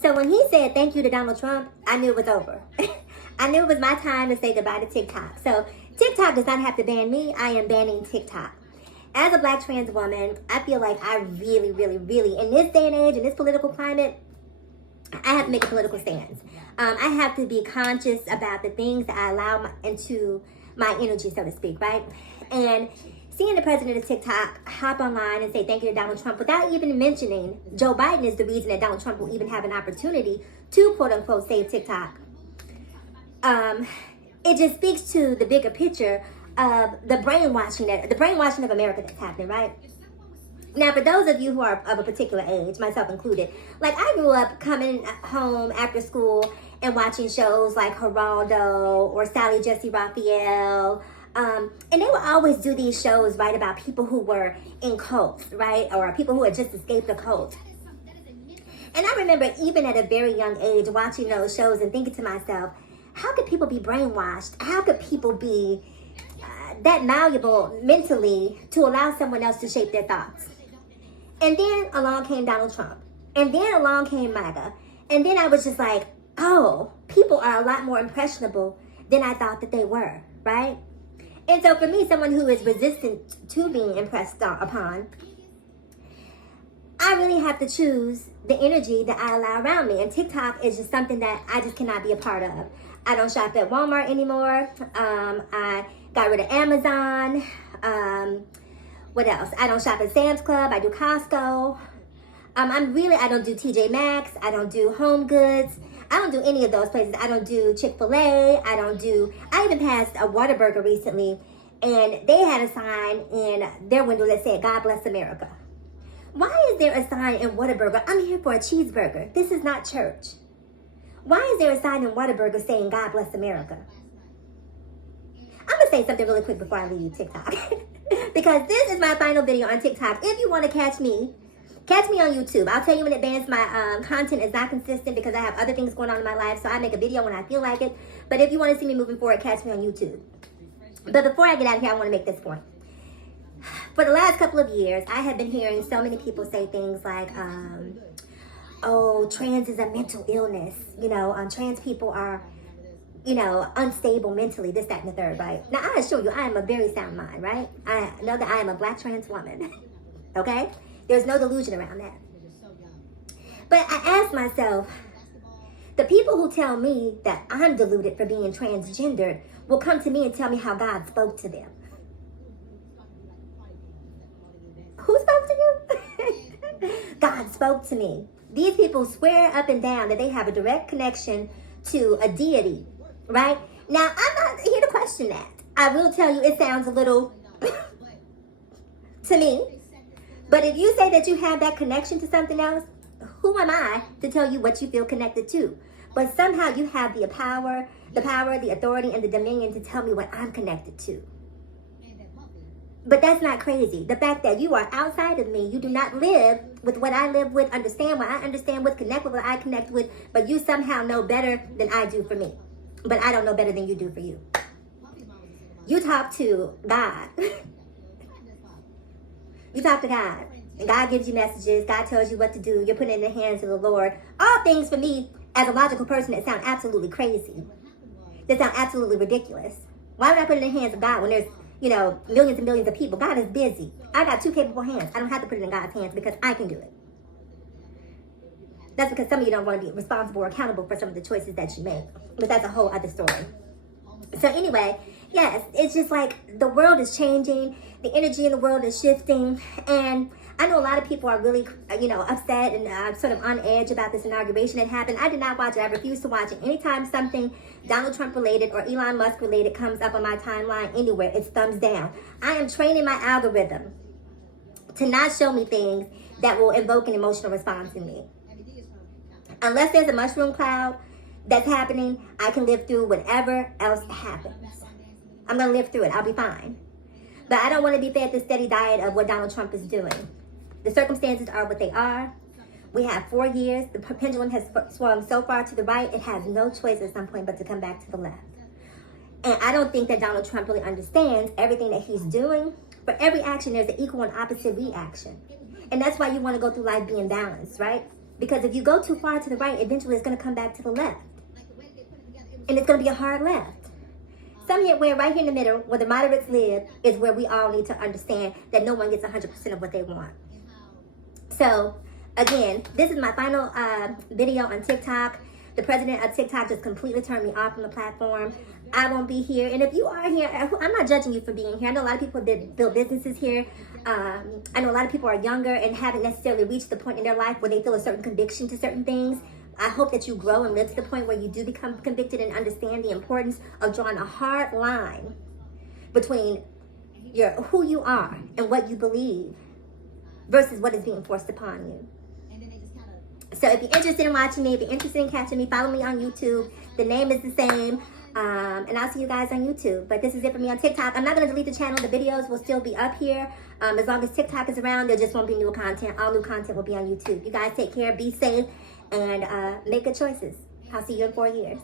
So when he said thank you to Donald Trump, I knew it was over. I knew it was my time to say goodbye to TikTok. So TikTok does not have to ban me. I am banning TikTok. As a black trans woman, I feel like I really, really, really, in this day and age, in this political climate, I have to make a political stance. I have to be conscious about the things that I allow into my energy, so to speak, right? And seeing the president of TikTok hop online and say thank you to Donald Trump without even mentioning Joe Biden is the reason that Donald Trump will even have an opportunity to quote unquote save TikTok. It just speaks to the bigger picture of the brainwashing of America that's happening, right? Now, for those of you who are of a particular age, myself included, like I grew up coming home after school and watching shows like Geraldo or Sally Jesse Raphael. And they would always do these shows, right, about people who were in cults, right, or people who had just escaped a cult. And I remember even at a very young age watching those shows and thinking to myself, how could people be brainwashed? How could people be that malleable mentally to allow someone else to shape their thoughts? And then along came Donald Trump. And then along came MAGA. And then I was just like, oh, people are a lot more impressionable than I thought that they were, right? And so for me, someone who is resistant to being impressed upon, I really have to choose the energy that I allow around me. And TikTok is just something that I just cannot be a part of. I don't shop at Walmart anymore. I got rid of Amazon. What else? I don't shop at Sam's Club. I do Costco. I don't do TJ Maxx. I don't do Home Goods. I don't do any of those places. I don't do Chick-fil-A. I even passed a Whataburger recently, and they had a sign in their window that said, God bless America. Why is there a sign in Whataburger? I'm here for a cheeseburger. This is not church. Why is there a sign in Whataburger saying, God bless America? I'm going to say something really quick before I leave TikTok. Because this is my final video on TikTok. If you want to catch me on YouTube. I'll tell you in advance my content is not consistent because I have other things going on in my life. So I make a video when I feel like it. But if you want to see me moving forward, catch me on YouTube. But before I get out of here, I want to make this point. For the last couple of years, I have been hearing so many people say things like, oh, trans is a mental illness. Trans people are, unstable mentally, this, that, and the third, right? Now, I assure you, I am a very sound mind, right? I know that I am a black trans woman, okay? There's no delusion around that. But I ask myself, the people who tell me that I'm deluded for being transgendered will come to me and tell me how God spoke to them. Who spoke to you? God spoke to me. These people swear up and down that they have a direct connection to a deity, right? Now, I'm not here to question that. I will tell you it sounds a little to me. But if you say that you have that connection to something else, who am I to tell you what you feel connected to? But somehow you have the power, the authority, and the dominion to tell me what I'm connected to. But that's not crazy. The fact that you are outside of me, you do not live with what I live with, understand what I understand with, connect with what I connect with, but you somehow know better than I do for me. But I don't know better than you do for you. You talk to God. You talk to God, and God gives you messages. God tells you what to do. You're putting it in the hands of the Lord. All things for me, as a logical person, that sound absolutely crazy. That sound absolutely ridiculous. Why would I put it in the hands of God when there's, millions and millions of people? God is busy. I got two capable hands. I don't have to put it in God's hands because I can do it. That's because some of you don't want to be responsible or accountable for some of the choices that you make. But that's a whole other story. So anyway, yes, it's just like the world is changing. The energy in the world is shifting. And I know a lot of people are really, upset and sort of on edge about this inauguration that happened. I did not watch it. I refuse to watch it. Anytime something Donald Trump related or Elon Musk related comes up on my timeline anywhere, it's thumbs down. I am training my algorithm to not show me things that will invoke an emotional response in me. Unless there's a mushroom cloud that's happening, I can live through whatever else happens. I'm going to live through it. I'll be fine. But I don't want to be fed the steady diet of what Donald Trump is doing. The circumstances are what they are. We have 4 years. The pendulum has swung so far to the right, it has no choice at some point but to come back to the left. And I don't think that Donald Trump really understands everything that he's doing. For every action, there's an equal and opposite reaction. And that's why you want to go through life being balanced, right? Because if you go too far to the right, eventually it's going to come back to the left. And it's going to be a hard left. Somewhere right here in the middle, where the moderates live, is where we all need to understand that no one gets 100% of what they want. So, again, this is my final video on TikTok. The president of TikTok just completely turned me off from the platform. I won't be here. And if you are here, I'm not judging you for being here. I know a lot of people that build businesses here. I know a lot of people are younger and haven't necessarily reached the point in their life where they feel a certain conviction to certain things. I hope that you grow and live to the point where you do become convicted and understand the importance of drawing a hard line between who you are and what you believe versus what is being forced upon you. So if you're interested in watching me, if you're interested in catching me, follow me on YouTube. The name is the same. And I'll see you guys on YouTube. But this is it for me on TikTok. I'm not going to delete the channel. The videos will still be up here. As long as TikTok is around, there just won't be new content. All new content will be on YouTube. You guys take care, be safe, and make good choices. I'll see you in 4 years.